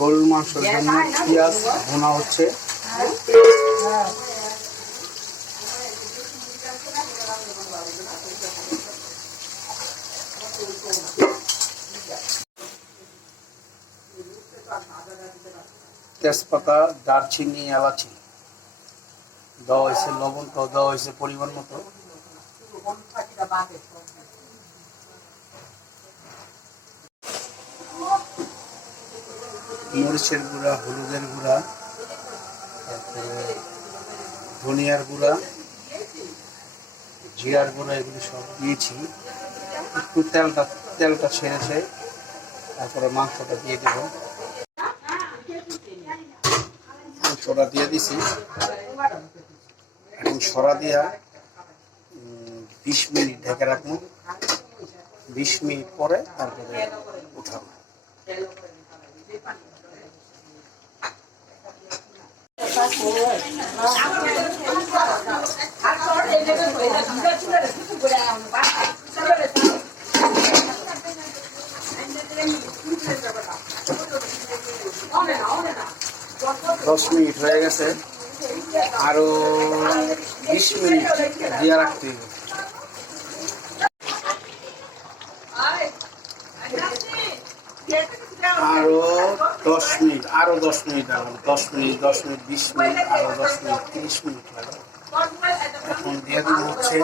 গরুর মাংসের জন্য পেঁয়াজ ভুনা হচ্ছে। তেজপাতা, দারচিনি, এলাচি দেওয়া হয়েছে, লবণটাও দেওয়া হয়েছে পরিমাণ মতো। মরিচের গুঁড়া, হলুদের গুঁড়া, তারপরে ধনিয়ার গুঁড়া, জিরার গুঁড়া, এগুলি সব দিয়েছি। একটু তেলটা ছেড়েছে, তারপরে মাংসটা দিয়ে দেব। মাংসটা দিয়ে দিছি। এখন সরা দিয়া 20 মিনিট ঢেকে রাখবো। 20 মিনিট পরে তারপরে উঠাবো। দশ মিনিট হয়ে গেছে, আরো 20 মিনিট দিয়ে রাখতে হবে। আরো 10 মিনিট, আরো 10 মিনিট, 10 মিনিট, 10 মিনিট, 20 মিনিট, আরো 10 মিনিট, 30 মিনিট লাগে। এখন দিয়ে দিব হচ্ছে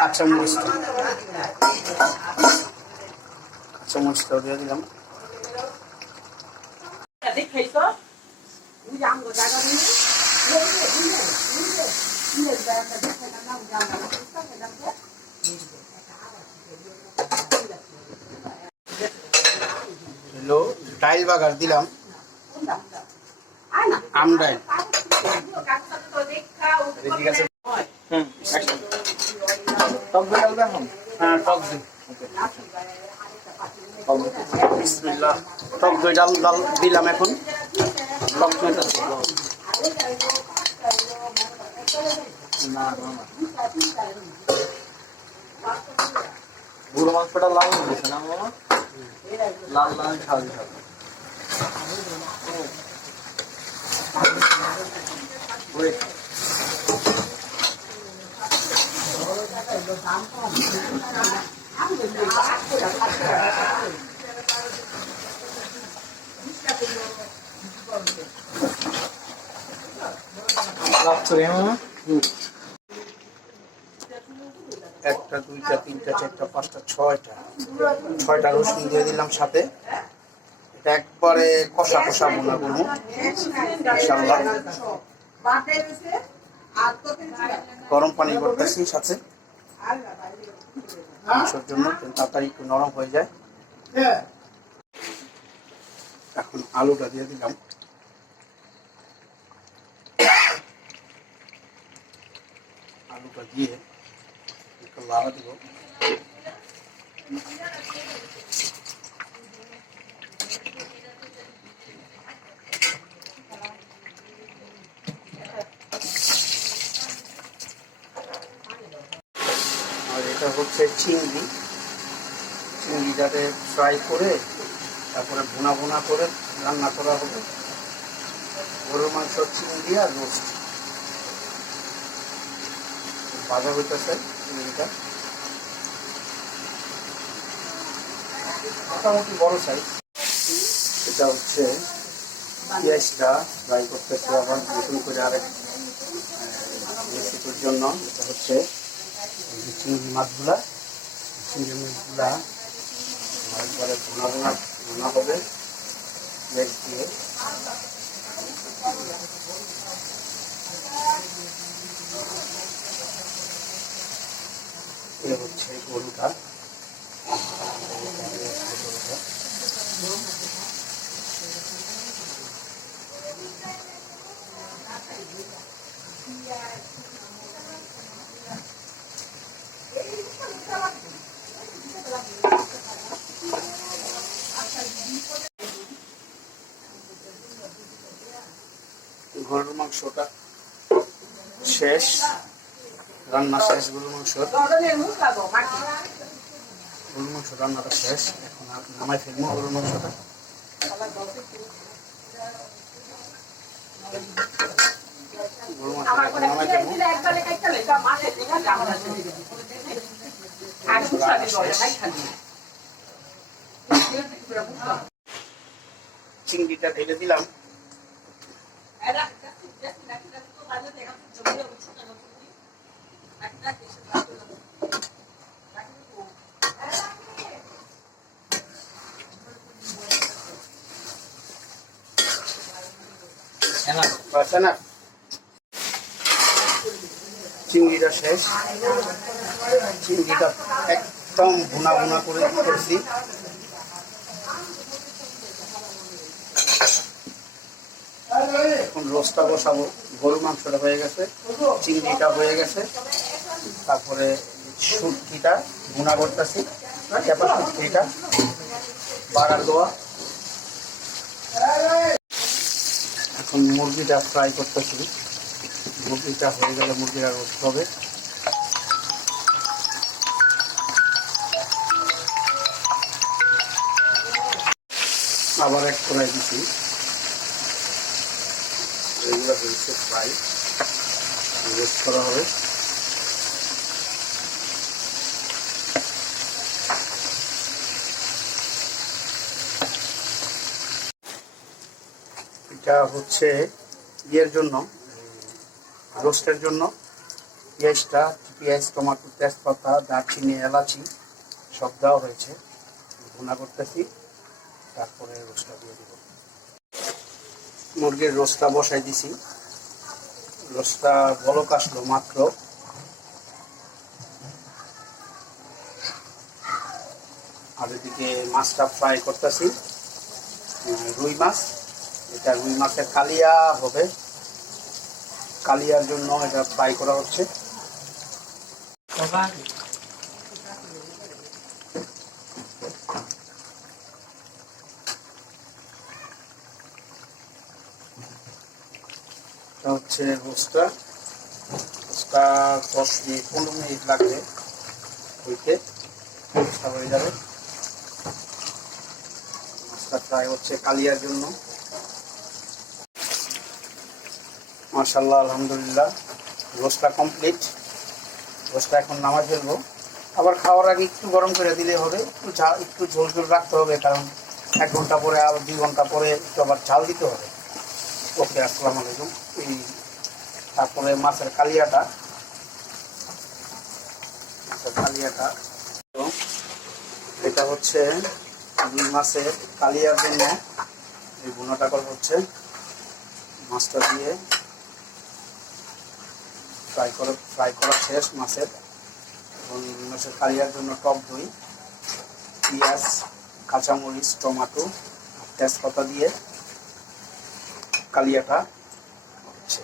কাঁচামরিচটাও দিয়ে দিলাম। ডাইল বাগার দিলাম, আমডাইল। টক দই ডাল দিলাম। এখন টক দইটা গরু মাংসটা লাল হয়েছে না মামা? লাল লাল ঝাল ঝাল। একটা, দুইটা, তিনটা, চারটা, পাঁচটা, ছয়টা রসুন দিয়ে দিলাম সাথে। এটা একবারে কষা কষা মনে করবো ইনশাআল্লাহ। গরম পানি করতেছি সাথে মাংসের জন্য, তাড়াতাড়ি একটু নরম হয়ে যায়। এখন আলুটা দিয়ে দিলাম। আলুটা দিয়ে একটু লাড়া দিব। আর এটা হচ্ছে চিংড়িটাতে ফ্রাই করে তারপরে ভুনা করে রান্না করা হবে। গরুর মাংস, চিংড়ি আর রোস্ট ভাজা হইতেছে। চিংড়িটা মোটামুটি বড় সাইজ। এটা হচ্ছে পেঁয়াজটা ফ্রাই করতেছে আবার নতুন করে আরেক রেসিপির জন্য। এটা হচ্ছে চিংড়ি মাছগুলা একবারে ভুনা হবে পেঁয়াজ দিয়ে। এ হচ্ছে গরুটা। গরুর মাংসটা শেষ, রান্না শেষ। গরুর মাংস রান্নাটা শেষ। এখন নামাই ফেলবো গরুর মাংসটা। গরু মাংসটা এখন নামাই দেবো। চিংড়িটা ঢেলে দিলাম। বাস না, চিংড়িটা শেষ। চিংড়িটা একদম ভুনা ভুনা করে করছি। এখন রোস্টটা বসাবো। গরু মাংসটা হয়ে গেছে, চিংড়িটা হয়ে গেছে, তারপরে শুটকিটা ভুনা করতেছি, চাপা শুটকিটা বাড়ার দেওয়া। এখন মুরগিটা ফ্রাই করতেছি। মুরগিটা হয়ে গেলে মুরগিটা রোস্ট হবে। আবার এক কড়াই দিচ্ছি, এগুলো হয়েছে ফ্রাই, রোস্ট করা হবে। এটা হচ্ছে ইয়ের জন্য, রোস্টের জন্য। পেঁয়াজ, টমাটো, তেজপাতা, দারচিনি, এলাচি সব দেওয়া হয়েছে। ভুনা করতেছি, তারপরে রোস্টটা দিয়ে দেব। মুরগির রোস্টটা বসাই দিছি। রোস্টটা বলক আসলো মাত্র। আর এদিকে মাছটা ফ্রাই করতেছি, রুই মাছ। এটা রুই মাছের কালিয়া হবে, কালিয়ার জন্য এটা ফ্রাই করা হচ্ছে। এটা হচ্ছে রোস্টটা 10-15 মিনিট লাগবে হইতে, রোস্টটা হয়ে যাবে। মাছটা ফ্রাই হচ্ছে কালিয়ার জন্য। মাশাআল্লাহ, আলহামদুলিল্লাহ, রোস্টটা কমপ্লিট। রোস্টটা এখন নামাই ফেলবো। আবার খাওয়ার আগে একটু গরম করে দিলে হবে, একটু ঝোল ঝোল রাখতে হবে, কারণ 1 ঘন্টা পরে আবার 2 ঘন্টা পরে একটু আবার ঝাল দিতে হবে। ওকে, আসসালামু আলাইকুম। তারপরে মাছের কালিয়াটা, এটা হচ্ছে রুই মাছের কালিয়ার জন্য এই ভুনাটা করা হচ্ছে। মাছটা দিয়ে ফ্রাই করা শেষ মাছের। এবং মাছের কালিয়ার জন্য টক দই, পেঁয়াজ, কাঁচামরিচ, টমাটো, তেজপাতা দিয়ে কালিয়াটা হচ্ছে।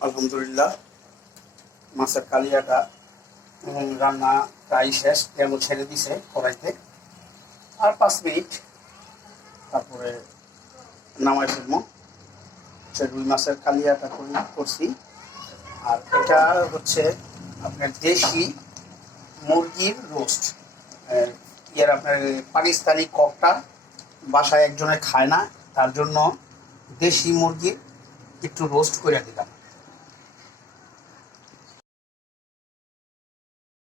আলহামদুলিল্লাহ, মাছের কালিয়াটা রান্না প্রায় শেষ। তেল ছেড়ে দিছে কড়াইতে। আর 5 মিনিট, তারপরে নামাই ফেলবো। রুই মাছের কালিয়াটা করছি। আর এটা হচ্ছে আপনার দেশি মুরগির রোস্ট। আপনার পাকিস্তানি ককটা বাসায় একজনে খায় না, তার জন্য দেশি মুরগির একটু রোস্ট করে দিলাম।